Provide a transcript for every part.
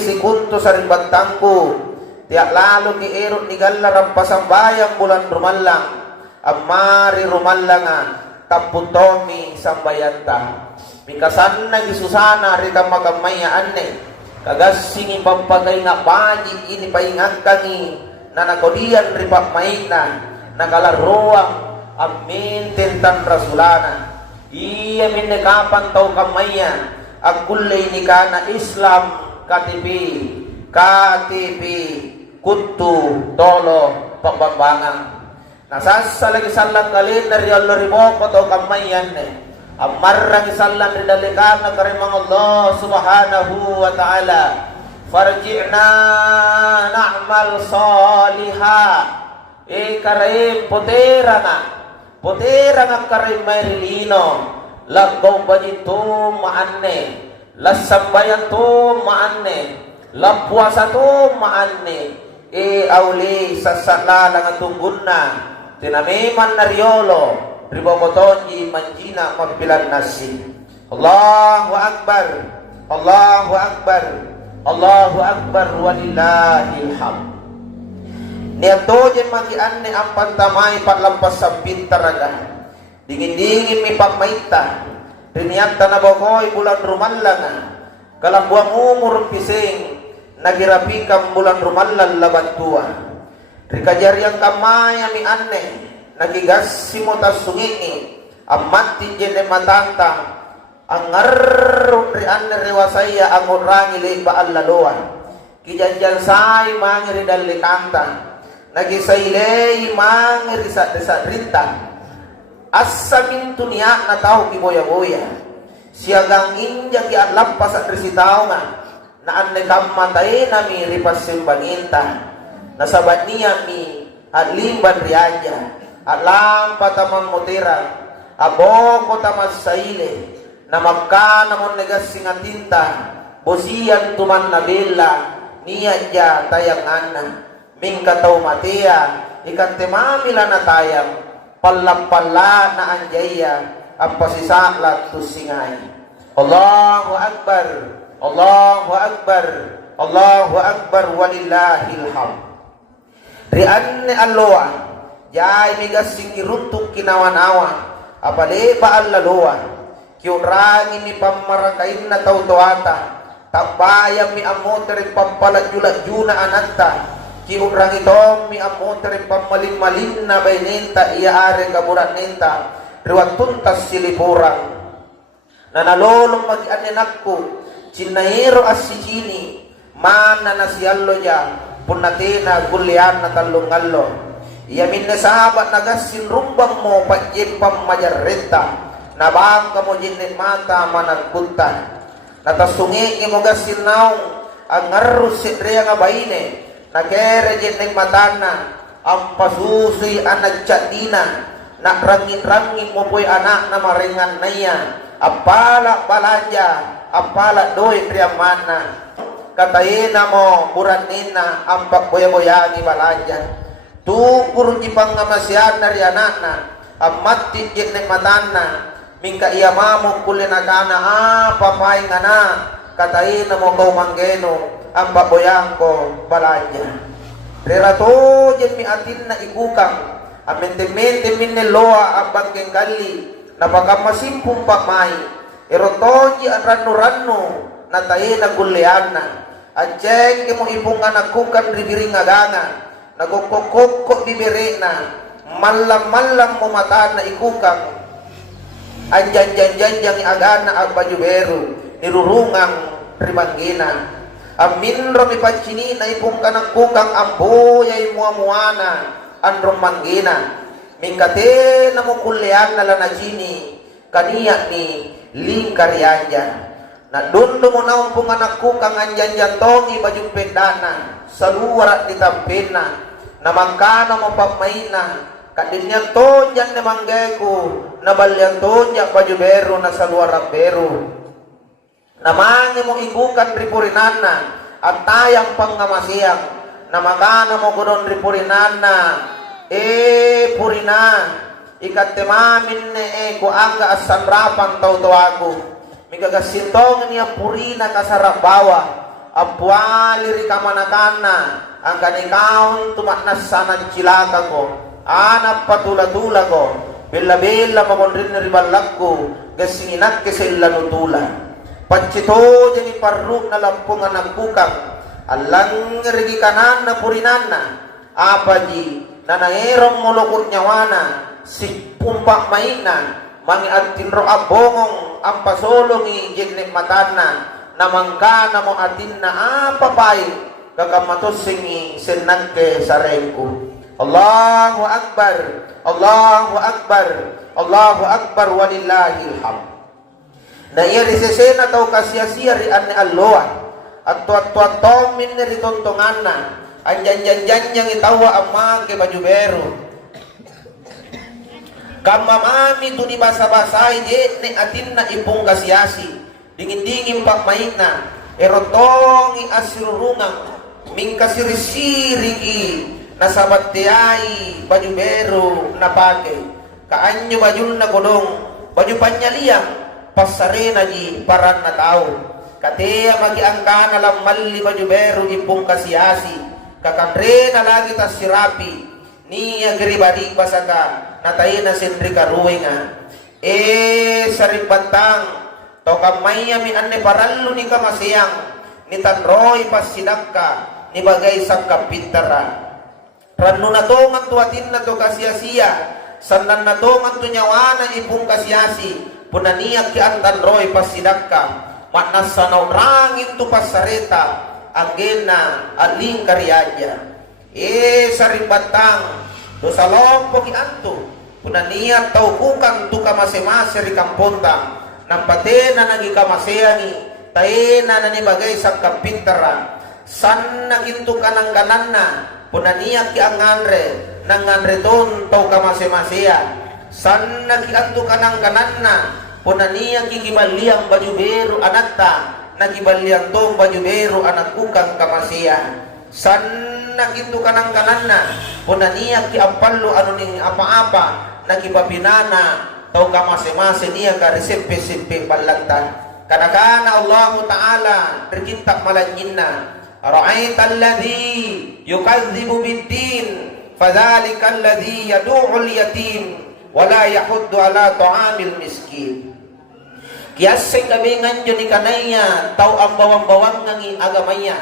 si kunto sa ribagtangko, tiyak lalo ki erot ni galarang pasambayang bulan rumalang, amari rumalanga, tamputomi sambayanta. Mikasan na gisusana rika magamaya ane, kagasing ipampagay nga pagi ini paingat kangi, na nagodian ripak maina, nagalaruang amin tintan rasulana. Iya minekapan tau kamaya, agkulay ni kana Islam KTP kutu tolo pambambangan. Nasasalagi salang galin dari Allah rimoko tau kamayan amarang isalang ridalikan na karimang Allah subhanahu wa ta'ala. Farji'na na'mal saliha karim potera nga karim marilino lagaw ba dito maanne lasambayan to maanne lapuasa to maanne awli sasala nga tunggun na tinamiman na riolo ribokotonji manjina magpilan nasi. Allahu Akbar, Allahu Akbar, Allahu Akbar, walillahil hamd. Niyato dyan magian ni ang pantamay patlampas sa pintaraga. Dingin-dingin mi pagmaita. Riniyata na bagoy bulan rumalang. Kalambuang umur pising. Nagirapi kang bulan rumalang laban tua. Rikajaryang kamay mi ane. Nagigas si mo tas sungingi. Amati dyan ni matanta. Ang ngarrong rian ni rewasaya ang urangi liba ang laluan. Kijanjan say mangiri dalikanta. Nagisaylay mangiri sa rinta. Asa minto niya na tao kiboya-boya. Siyagang inja ki atlampas at risitaw nga. Naan nagkamatay na mi ripas simbaninta. Nasabat niya mi at limban riadya. At lampa tamang mutira. Abo ko tamas saile. Na magka namon negas singatinta. Bosiyan tuman na bela. Niya dya tayang ana. Mingkataw matia. Ikantemamila na tayang. Palampala na anjaya. Ang pasisaklat tusingay. Allahu Akbar. Allahu Akbar. Allahu Akbar. Walillahil hamd. Rian ni Aloa. Jai migas singiruntung kinawanawa. Apali ba ang laloa. Kiurangin ni pamarakain na tautuata. Tabayang mi amoterin pampaladjulat-juna ananta. Kiurang ito mi amoterin pamalim-malim na baynenta iaare kaburat nenta. Riwat tuntas silipurang. Nanalolong mag-aninakko. Cinairo as si Gini. Mana na siyallo niya. Punatina gulian na talungallo. Iyamin na sahabat nagasin rumbang mo pagyin pamajarrenta. Nabang ka mo jinin mata managpunta. Natasungi mo gasin naong ang ngarus si Drea nga bayine. Nakere jinin matana ang pasusoy ang nagtsadina. Nakrangin-rangin mo po'y anak na maringan na iya. Apala balanja, apala doy Drea mana. Katayin na mo buranina ang pagboya-boyani balanja. Tukur ipang ngamasyan na rianak na. Ang mati jinin matana. Mingka iya mamong kulinagana papay nga na katayin na mo kau manggeno ang baboyang ko balanya. Rerato jen mi atin na ikukang amente-mente minneloa ang bageng kali na pagkamasimpong pamay erotoji ang rano-rano na tayo na gulian na at jeng mo ipunga nagkukan ribiring agana nagukukukuk bibiri na malam-malam mo mata na ikukang anjan-janjan yang agana ang bajubero nirurungang ribanggina amin romi pacini na ipong kanang kukang amboyay muamuana ang romanggina mingkate na mo kulian na lanajini kaniya ni lingkaryanja na dundo mo na pong anak kukang anjan-jan tongi bajumpendana sa luwarat ni tampena na mangkana mo pamaina kadinya tonjak ne manggeku nabalyang tonjak pajubero na sa luar rambero namangi mo ikukan ripurinana at tayang panggamasiyak na makana mo gudon ripurinana purina ikatemamin ne ko angga asan rapang tau-tawago migagasintong niya purina kasarap bawa apwali ri kamanakana ang kanikaon tumaknas sana cilaka ko anak patula-tula ko bela-bela makonrin ri balak ko gasinginak kesela nutula pacito jeni parruk na lampungan nagkukang alang rigi kanan na purinan na apa ji na nangerong mulukot nyawana si pumpak mainan mangiatin ro abongong ang pasolong i matana na mangka na mo atin na apapay kakamatusing senangke sarengku. Allahu Akbar, Allahu Akbar, Allahu Akbar walillahil hamd. Na irisesena tau kasya-sya ri anne alloa at tuat-tuat min ri tontongan na anjan-janjan yang itawa amma ke baju beru kamamami tu di basa-basai je ne atin na ipung kasyasi dingin-dingin pak mainna erotongi asirurungang mingkasiri-siri nasabat tiai baju beru na pakai kaanyo baju na godong baju panyaliang pasarena ji paran na tao katea magi angkana lam malli baju beru ipung kasiasi kakamre na lagi tas sirapi niya geribadi basaka natay na sendri karuwenga saring bantang tau kamaya mi anne parallu ni kamasiyang ni tanroy pasidakka ni bagay sakka pintara rannu na tongan tuatin na to kasiyasiya sandan na tongan to nyawana ipung kasiyasi punaniyak ki antan roy pasidakka matnas sanaw rangin tu pasareta agena aling karyaja saring bantang do salompo ki antu punaniyak tau kukan tu kamase-mase ri kampontang nampatena nagi kamaseani taena nani bagay sakka pintara sanna kintu kanang-kananna punaniyak ki anganre nanganre ton tau kamase-masea sanna ki antu kanang-kananna punaniyak ki kibaliang baju beru anatta nagibaliang tong baju beru anak kukang kamasea sanna kintu kanang-kananna punaniyak ki apallo anu ning apa-apa nagibabinana tau kamase-mase niya ka resepe-sepe ballantan kadakana Allah Ta'ala terkintak malanyinna ra'aita alladhi yukadzibu biddin fadhalika alladhi yadu'ul yatim wala yahuddu ala ta'amil miskin kiasay kami nganyo ni kanaya tau ang bawang-bawang ngangi agamaya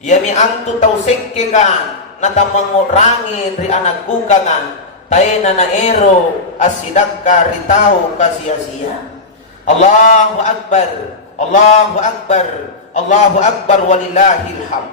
yami antu tau sekke ka natamang rangin ri anak kukangan tayo na naero asidakka ritao kasiyasiya Allahu Akbar Allahu Akbar Allahu Akbar walillahil hamd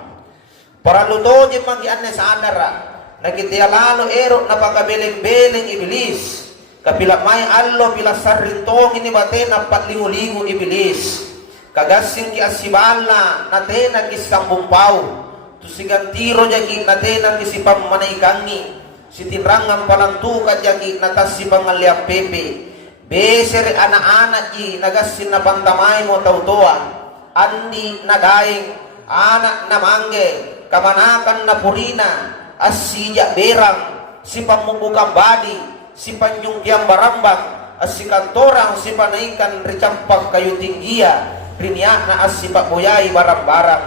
para luto di magian sa adara nagitialalo ero napakabeling-beling iblis kapila may allo pila sarrintong ini bate na patlingo-lingo iblis kagasing ki asibala nate nagisambong pau tusigantiro jagi nate nagisipam manaikangi sitinrangan palantukan jagi natas si pangalia pepe beser anak-anak ji nagasin na pantamay mo tautuan andi nadaing anak na mangge kamanakan na purina asija berang si pamubukang badi si panyungkiang barambang as si kantorang si panaikan ricampak kayu tinggia riniak na as si pakboyay barang-barang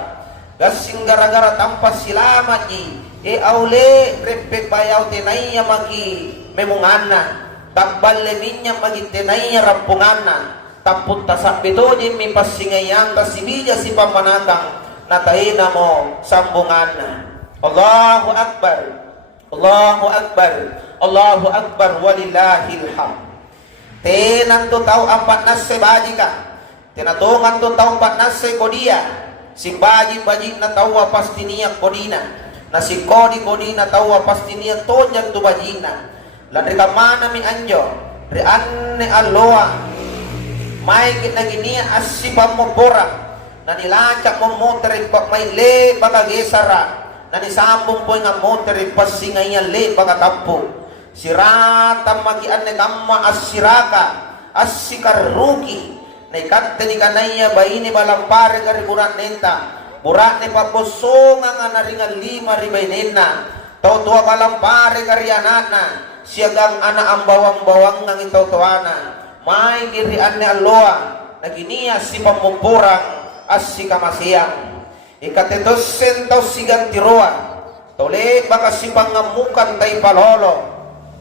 gasing gara-gara tampas silama ji aule repek bayaw tenaya magi memungana takbal leminya magi tenaya rampungana taput tasak betoje mi pasingayan tasibija si pamanatang nataina mo sambungana Allahu Akbar Allahu Akbar Allahu Akbar walillahil hamd tenan to tau apat nas sebaji ka tenatongan to tau apat nas kodia simbaji-baji na tawa pasti niyak kodina na si kodi na tawa pasti niya tonyan tu bajina lan rika mana mi anjo re anne alloa may giniya asipam mo bora na nilacak mo moterin pak may le bagagesara na nisambong po nga moterin pasingayan le bagatampo sirata magi anne kamma asiraka asikaruki na ikante ni kanaya bayini balampare kariburan nenta burak ni pagkosonga nga naringan 5 ribaynena tau tua balampare karyanana siagang anak ang bawang-bawang ng itautuana may girian ni alloa naginiya si pamupurang as si kamasiyang Ikatetosen tau sigan tiroa. Tole baka si pangamukan tay palolo.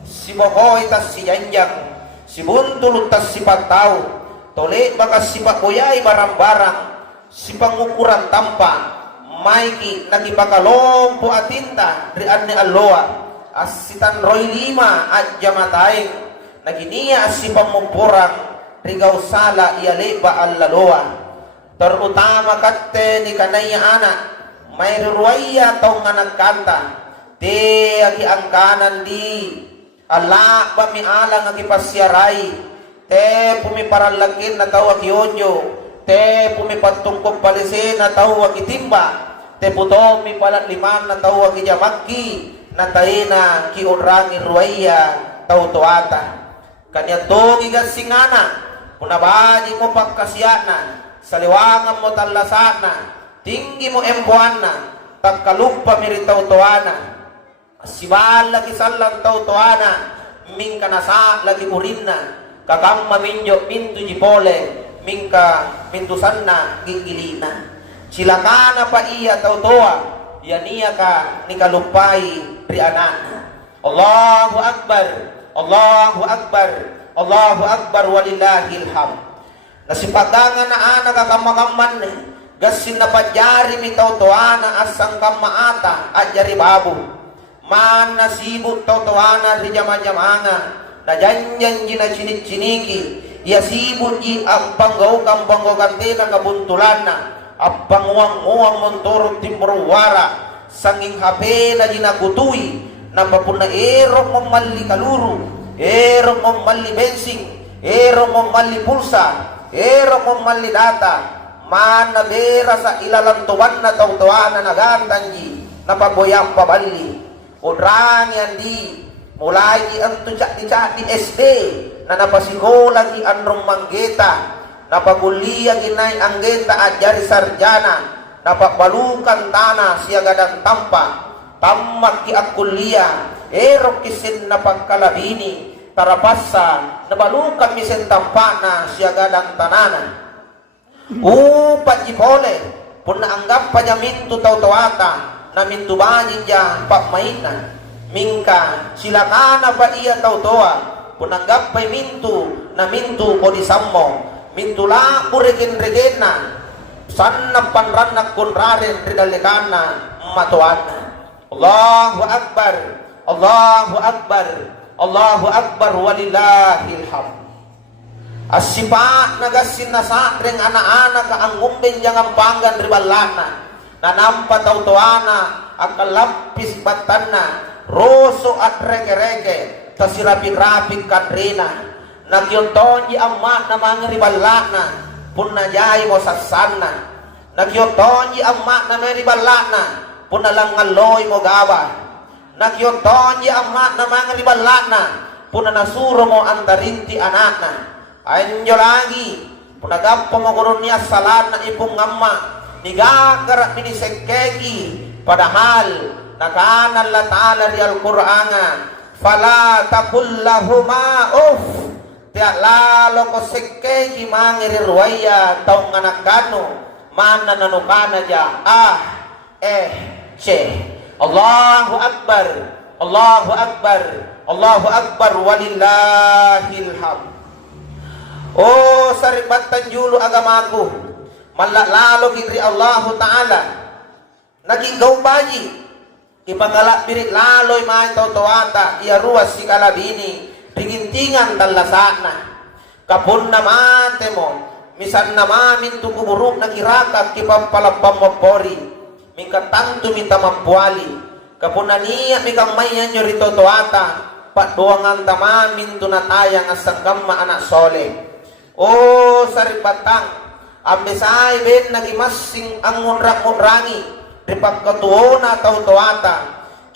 Si bohoy tas si janjang. Si buntulot tas si pagtao. Tole baka si pakuyay barang-barang. Si pangukuran tampa. Maiki nagipakalompo atinta rian ni Aloa. Asitan roy lima at jamataing. Naginiya si pamumporang. Rigaw sala ialeba al laloa. Terutama kate ni kanaya anak may ruwaya tau nga nagkanta te agi ang kanan di ala ba mi alang agi pasyaray te pumiparalakin na tau agi onyo te pumipatungkop palisin na tau agi timba te puto mi palat liman na tau agi jamaki na taina ki unrangi ruwaya tau tuata kanya to gigasingana punabaji mo pagkasyana saliwangan mo talasana, tinggi mo embuana, tagkalugpa miritaw tuana, sibal lagi salang taw tuana, mingka nasa lagi urinna, kakang maminyo mintu jipole, mingka mintusan na gigilina. Silakana pa iya taw tuwa, yaniya ka ni kalupay rianan. Allahu Akbar, Allahu Akbar, Allahu Akbar walillahil hamd. Nasipagangan na anak kakamakaman gasin na pajari mitaw tuana asang kamaata at jari babu man nasibut taw tuana di jama-jamanga na janjan jina chinik-chiniki yasibut ji ang panggawang kante na kabuntulan na ang panguang-uang montorong timburwara sanging hape na jinagutuy na papuna erong mong mali kaluru erong mong mali bensing erong mong mali pulsa ero mong malidata man nabera sa ilalantuan na tawtuan na nagandanji na paboyang pabali udrang yan di mulai ang tunca-tica di SD na napasikolang i anrong manggeta napaguliang inay anggeta at jari sarjana napabalukan tana siya gadang tampa tamat ki akulia ero kisin na pagkalabini tarapasa nabalukan misen tampana siya gadang tanana upat jipole pun naanggap pa niya mintu taw-tawata na mintu banin niya pakmainan mingka silakana pa iya taw-tawa pun naanggap pa mintu na mintu ko di sammo mintu la kuregen-regen na san na panranak kunrarin rinalikan na matuan Allahu Akbar Allahu Akbar Allahu Akbar walillahil hamd. Asipa nagasin na sa ring ana-ana ka ang ngumbin jangang panggan ribalana. Nanampa tawtuana ang kalapis batana roso at reke-reke tasirapin-rapin kadrina. Nagyontonji amma na mga ribalana punajay mo sasana. Nagyontonji amma na mga ribalana punalangaloy mo gawa. Nagyonton ya amma na mga libalana puna nasuro mo antarinti anakna anyo lagi punagappo mo gurun niya salan na ipong amma nigagarak minisekeki padahal nakanan latala di Al-Qur'ana fala takullahuma tiak lalo ko sekeki mangirirwaya taong anakano mana nanukana ja che Allahu Akbar Allahu Akbar Allahu Akbar walillahil hamd. Oh saribatan julo agamaku malalalo kidri Allahu Ta'ala nagigaw bayi ipangalak birik laloy main tawtawata iya ruas si kalabini ringintingan talasana kapun naman temo misan namamin tukuburuk nakirakak kipampalapam mapori mingkatang tuminta mampuali kapunaniya mikang mayan nyo rito tuata paduangan tamamin tunatayang asang gamma anak sole o saribatang ambesay ben nagimasing ang unrang-unrangi ripagkatuona tau tuata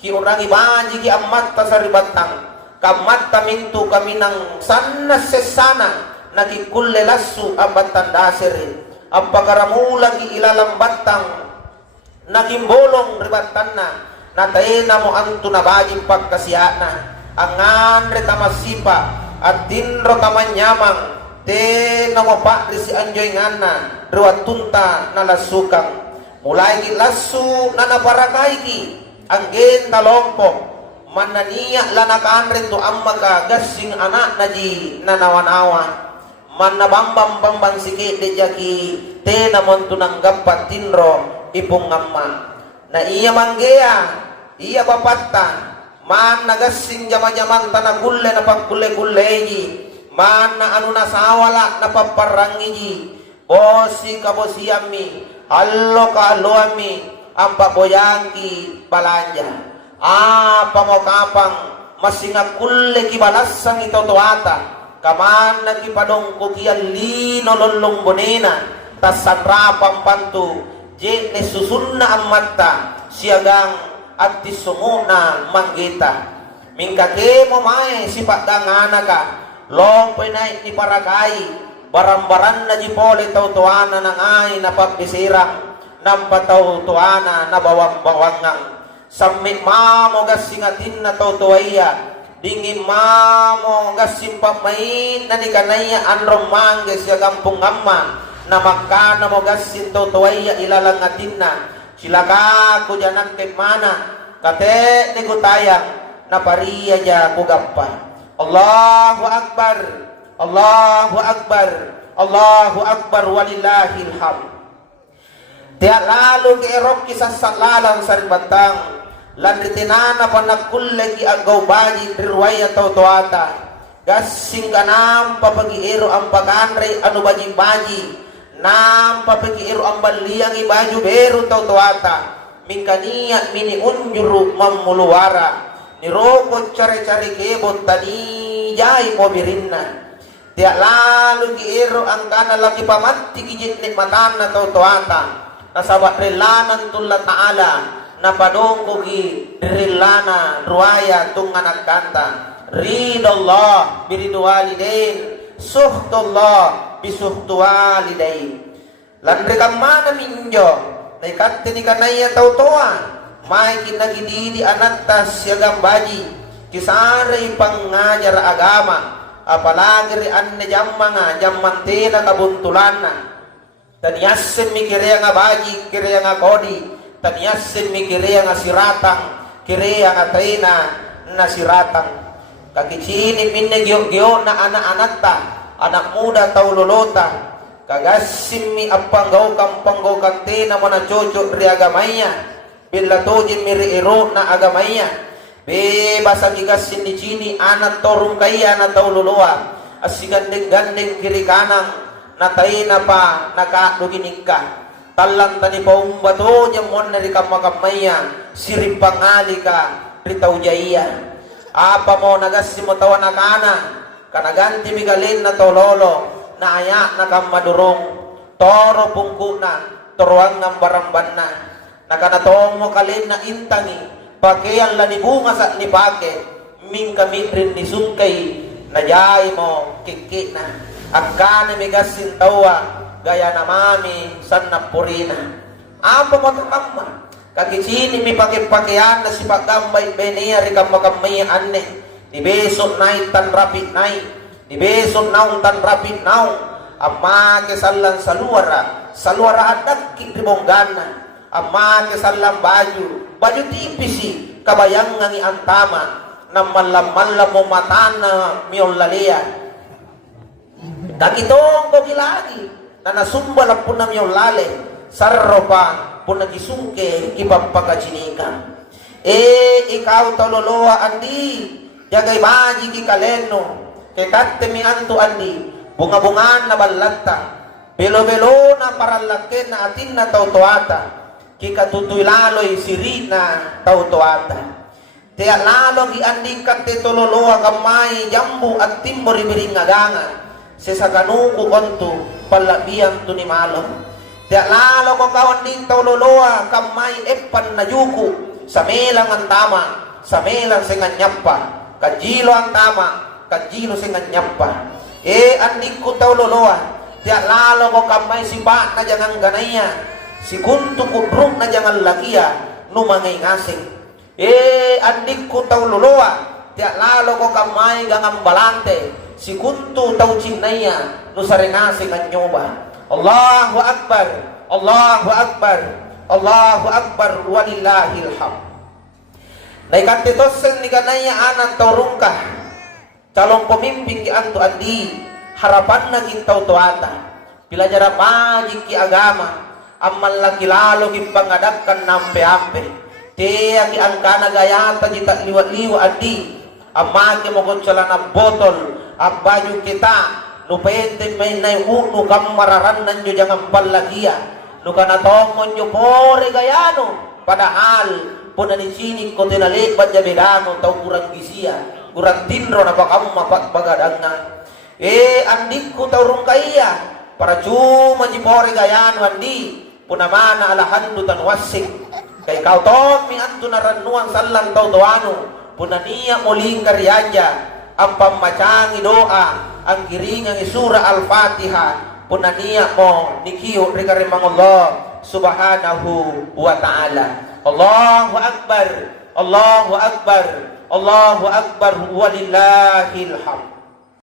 ki unrangi baji ki amat ta saribatang kamat tamintu kami ng sana sesana nakikulle lasu abatan dasiri ang pagkaramulang ilalambatang nagimbolong ribatan na tayo na mo ang tunabaging pagkasiyana angan retamasipa at dinro tamanyamang te na mo pa si anjoy nga na ruwatunta na lasukang mulai ki lasu na naparakai ki anggen talompok mananiya lanakan to amma ka gasing anak naji nanawanawa man nabambang sikit de jaki te namon tunanggap patinro ipong amma na iya manggea iya bapatta man nagasing jaman-jaman tanah kulle na pagkulle-kulleji man na anu nasawala na paparangiji bosi kabosiami allo ka aloami ang paboyangki balanja apa mo kapang masinga kulle ki balasang ito tuata kaman nagipadong kukian lino lolong bonena tasan rapang pantu jen susunna ang mata siagang at tisumuna manggita mingkake mo may sipak dangana ka long pinay iparagay barambaran na jipole tautuana ng ay napagdisirang ng patautuana na bawang-bawangang samit mamo gasingatin na tautuaya dingin mamo gasim pamain na ni kanaya anrong mangge siya gampung amma na makana mo gasin tautuaya ilalangatin na sila ka kujanan mana kate ni kutayang na pariya ja kugappa Allahu Akbar Allahu Akbar Allahu Akbar walillahil hamd tiyak lalu ke erok kisah salalang saribantang lan ritinana panakulle ki agaw baji riwaya tautuata gasing ganam papagiiro ang paganray anu baji nam papagiiro ang baliyang ibaju beru tautuata mingkaniya mini unjuru mamuluwara nirokot cari-cari kebot tani jay mo birinna tiyak lalu giiro ang kana lagi pamati kijit nikmatan na tautuata nasabat rilanan tulla ta'ala napadongko ki rilana ruaya tung anak kanta ridallah biridu walidain suhtullah bisuhtu walidain lan rekam mana minjo naikante ni kanaya tautoa may kinagididi anak tas siagam baji kisare pangajar agama apalagi anne jammanga jammantena kabuntulana taniyasin mikirya nga baji kirya nga kodi taniyasin mikirya nga siratang kirya nga taina na siratang kakicini minne gyo na anak-anak ta anak muda taululota kagasim mi apanggaw kampanggaw kante na mana cocok ri agamaya bila tojin miri iro na agamaya bebas ang igasin ni cini anak torong kaya na taululuwa asigandeng-gandeng kiri kanang natay na pa nakaduginig ka talang tani paumbato jamon na rikamakapmaya siripangali ka ritaw jaya apa mo nagasi mo tawa nakana kanaganti migalin na tololo na aya na kamadurong toro pungku na turuan ng baramban na nakanatong mo kalin na intangi pakiyan lanibunga sa nipake ming kami rin ni sungkay na jay mo kiki na agkana migasin tawa gaya na mami san napurina apa mo takamma kakicini mi pakipakian na si pagambay beniya rikam makamay anne di besok nai tan rapid nai di besok naung tan rapid naung amma kesalan saluara adak kitribonggana amma kesalan baju tipisi kabayang ngangi antama na malam-malam mo matana miolalia dakitong ko kilagi na nasumbal ang punam yung lale sarro pa pun nagisungke ipapakachinika ikaw tololoa andi yagay baji ki kaleno kay katte mi anto andi bunga-bungan na balata belo-belo na paralaken na atin na tautuata ki katutoy laloy siri na tautuata tiya lalo ki andi katte tololoa kamay jambu at timbo ribiring aganga sesaganuku kontu palabian tu ni malo tiyak lalo ko kawan din tauloloa kamay epan na yuku sa melang ang tama sa melang sengan nyappa kajilo ang tama kajilo sengan nyappa andik ko tauloloa tiyak lalo ko kamay siba na jangan ganaya si kuntu kudruk na jangan lagia numangay ngasing andik ko tauloloa tiyak lalo ko kamay gangang balante si kuntu tau cinaya nu sarenasi kan nyoba Allahu Akbar Allahu Akbar Allahu Akbar walillahil hamd. Naikan titosen ni kanaya anak taurungkah calon pemimpin ki antu andi harapan naging tau tuata bila jara pagi ki agama amal laki lalo ki pangadakkan nampe-ampe tiya ki angkana gayata jita liwat-liwat andi amma ki mogon celana botol abbaju kita nupente may nay unu kam mararanan jo jangan palagia nukana tomon jo pore gayano padahal puna di sini ko tinalipat ja bedano tau kurang gisia kurang tinro na kamu mapat bagadangna andik ko tau rungkaiya para cuma jipore gayano andi puna mana alahandu tan wasik kay kau tom mi antu naranuan sallang tau doano puna niya muling karyaja ang pamacangi doa ang giringang isura al-Fatiha puna niya mo nikiyo rikarimang Allah subhanahu wa ta'ala. Allahu Akbar, Allahu Akbar, Allahu Akbar walillahil hamd.